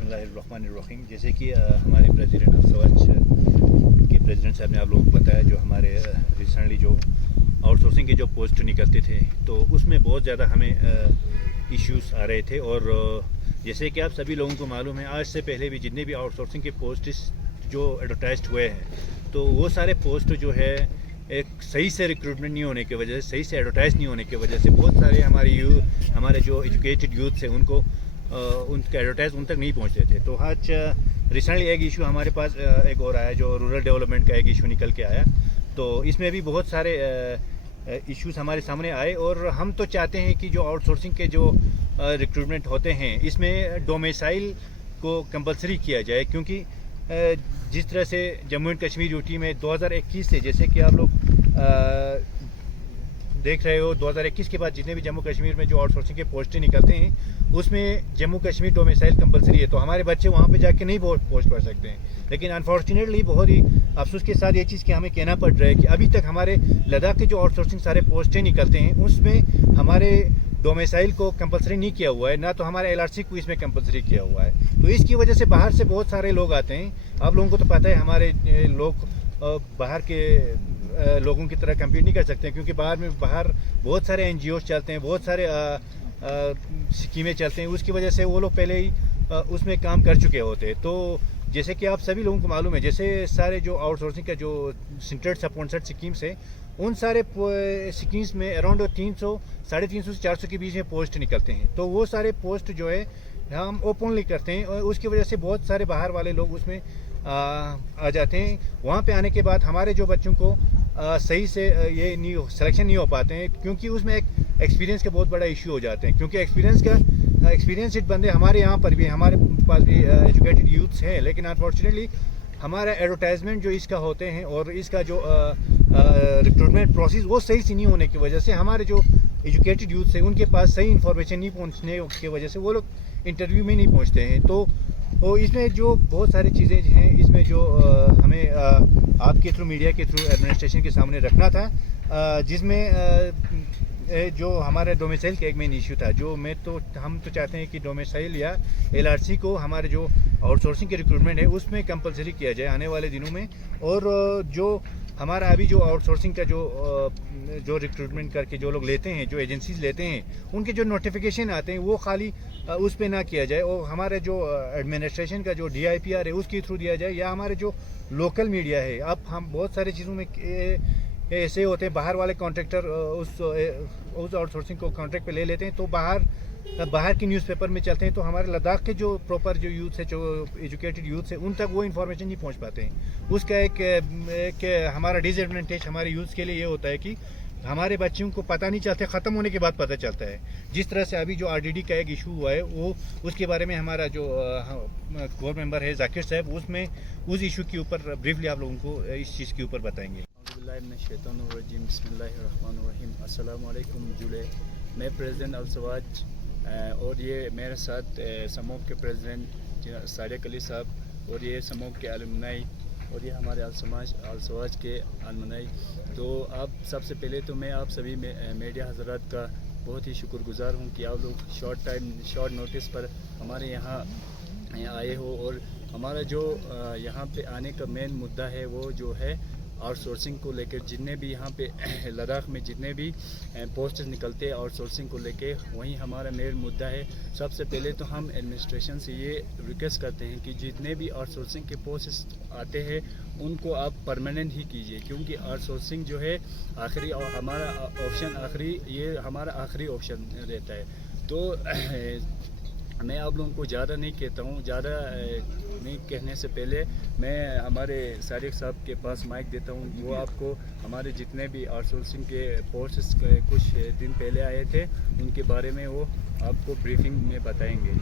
बिस्मिल्लाहिर्रहमानिर्रहीम। जैसे कि हमारे प्रेसिडेंट अफसवाज के प्रेसिडेंट साहब ने आप लोगों को बताया, जो हमारे रिसेंटली जो आउटसोर्सिंग के जो पोस्ट निकलते थे तो उसमें बहुत ज़्यादा हमें इश्यूज़ आ रहे थे। और जैसे कि आप सभी लोगों को मालूम है, आज से पहले भी जितने भी आउटसोर्सिंग के पोस्ट जो एडवर्टाइज्ड हुए हैं तो वो सारे पोस्ट जो है एक सही से रिक्रूटमेंट नहीं होने की वजह से, सही से एडवर्टाइज नहीं होने की वजह से बहुत सारे हमारे जो एजुकेटेड यूथ है उनको उनका एडवर्टाइज उन तक नहीं पहुंचते थे। तो आज रिसेंटली एक इशू हमारे पास एक और आया, जो रूरल डेवलपमेंट का एक इशू निकल के आया। तो इसमें भी बहुत सारे इश्यूज हमारे सामने आए और हम तो चाहते हैं कि जो आउटसोर्सिंग के जो रिक्रूटमेंट होते हैं इसमें डोमिसाइल को कंपलसरी किया जाए, क्योंकि जिस तरह से जम्मू एंड कश्मीर यूटी में 2021 से, जैसे कि आप लोग देख रहे हो, 2021 के बाद जितने भी जम्मू कश्मीर में जो आउटसोर्सिंग के पोस्टें निकलते हैं उसमें जम्मू कश्मीर डोमिसाइल कंपलसरी है। तो हमारे बच्चे वहाँ पे जाके नहीं पोस्ट पढ़ सकते हैं। लेकिन अनफॉर्चुनेटली बहुत ही अफसोस के साथ ये चीज़ कि हमें कहना पड़ रहा है कि अभी तक हमारे लद्दाख के जो आउटसोर्सिंग सारे पोस्टें निकलते हैं उसमें हमारे डोमिसाइल को कंपलसरी नहीं किया हुआ है, ना तो हमारे एलआरसी को इसमें कंपलसरी किया हुआ है। तो इसकी वजह से बाहर से बहुत सारे लोग आते हैं। आप लोगों को तो पता है हमारे लोग बाहर के लोगों की तरह कम्पीट नहीं कर सकते हैं, क्योंकि बाहर बहुत सारे एनजीओज चलते हैं, बहुत सारे स्कीमें चलते हैं। उसकी वजह से वो लोग पहले ही उसमें काम कर चुके होते हैं। तो जैसे कि आप सभी लोगों को मालूम है, जैसे सारे जो आउटसोर्सिंग का जो सेंट्रल स्पॉन्सर्ड स्कीम्स है उन सारे स्कीम्स में अराउंड 300, 350 से 400 के बीच में पोस्ट निकलते हैं। तो वो सारे पोस्ट जो है हम ओपनली करते हैं और उसकी वजह से बहुत सारे बाहर वाले लोग उसमें आ जाते हैं। वहाँ पे आने के बाद हमारे जो बच्चों को सही से ये नहीं सिलेक्शन नहीं हो पाते हैं, क्योंकि उसमें एक एक्सपीरियंस का बहुत बड़ा इशू हो जाते हैं। क्योंकि एक्सपीरियंसड बंदे हमारे यहाँ पर भी, हमारे पास भी एजुकेटेड यूथ्स हैं, लेकिन अनफॉर्चुनेटली हमारा एडवर्टाइजमेंट जो इसका होते हैं और इसका जो रिक्रूटमेंट प्रोसेस वो सही से नहीं होने की वजह से हमारे जो एजुकेटेड यूथ्स हैं उनके पास सही इन्फॉर्मेशन नहीं पहुँचने की वजह से वो लोग इंटरव्यू में नहीं पहुँचते हैं। तो इसमें जो बहुत सारी चीज़ें हैं, इसमें जो हमें आपके थ्रू, मीडिया के थ्रू एडमिनिस्ट्रेशन के सामने रखना था, जिसमें जो हमारा डोमिसाइल का एक मेन इशू था, जो हम तो चाहते हैं कि डोमिसाइल या एलआरसी को हमारे जो आउटसोर्सिंग के रिक्रूटमेंट है उसमें कंपलसरी किया जाए आने वाले दिनों में। और जो हमारा अभी जो आउटसोर्सिंग का जो रिक्रूटमेंट करके जो लोग लेते हैं, जो एजेंसीज लेते हैं, उनके जो नोटिफिकेशन आते हैं वो खाली उस पर ना किया जाए और हमारे जो एडमिनिस्ट्रेशन का जो DIPR है उसके थ्रू दिया जाए, या हमारे जो लोकल मीडिया है। अब हम बहुत सारी चीज़ों में ऐसे होते हैं, बाहर वाले कॉन्ट्रैक्टर उस आउटसोर्सिंग को कॉन्ट्रैक्ट पे ले लेते हैं, तो बाहर के न्यूज़पेपर में चलते हैं। तो हमारे लद्दाख के जो प्रॉपर जो यूथ है, जो एजुकेटेड यूथ है, उन तक वो इन्फॉर्मेशन नहीं पहुंच पाते हैं। उसका एक हमारा डिसएडवांटेज हमारे यूथ के लिए ये होता है कि हमारे बच्चों को पता नहीं चलता, ख़त्म होने के बाद पता चलता है। जिस तरह से अभी जो RDD का एक इशू हुआ है वो उसके बारे में हमारा जो कोर मेंबर है जाकिर साहब, उसमें उस इशू के ऊपर ब्रीफली आप लोगों को इस चीज़ के ऊपर बताएंगे। अस्सलामुअलैकुम जुले। मैं प्रेसिडेंट अफसवाज और ये मेरे साथ समूह के प्रेसिडेंट सादिक अली साहब और ये समूह के अलुमनाई और ये हमारे अफसवाज के अलुमनाई। तो आप सबसे पहले तो मैं आप सभी मीडिया हजरात का बहुत ही शुक्रगुजार हूँ कि आप लोग शॉर्ट नोटिस पर हमारे यहाँ आए हो। और हमारा जो यहाँ पे आने का मेन मुद्दा है वो जो है आउटसोर्सिंग को लेकर, जितने भी यहाँ पे लद्दाख में जितने भी पोस्ट्स निकलते हैं आउटसोर्सिंग को लेके, वही हमारा मेन मुद्दा है। सबसे पहले तो हम एडमिनिस्ट्रेशन से ये रिक्वेस्ट करते हैं कि जितने भी आउटसोर्सिंग के पोस्ट्स आते हैं उनको आप परमानेंट ही कीजिए, क्योंकि आउटसोर्सिंग जो है आखिरी और हमारा ऑप्शन ये हमारा आखिरी ऑप्शन रहता है। तो मैं आप लोगों को ज़्यादा नहीं कहता हूँ, ज़्यादा नहीं कहने से पहले मैं हमारे सादिक साहब के पास माइक देता हूँ। वो आपको हमारे जितने भी आउटसोर्सिंग के पोस्ट्स कुछ दिन पहले आए थे उनके बारे में वो आपको ब्रीफिंग में बताएंगे।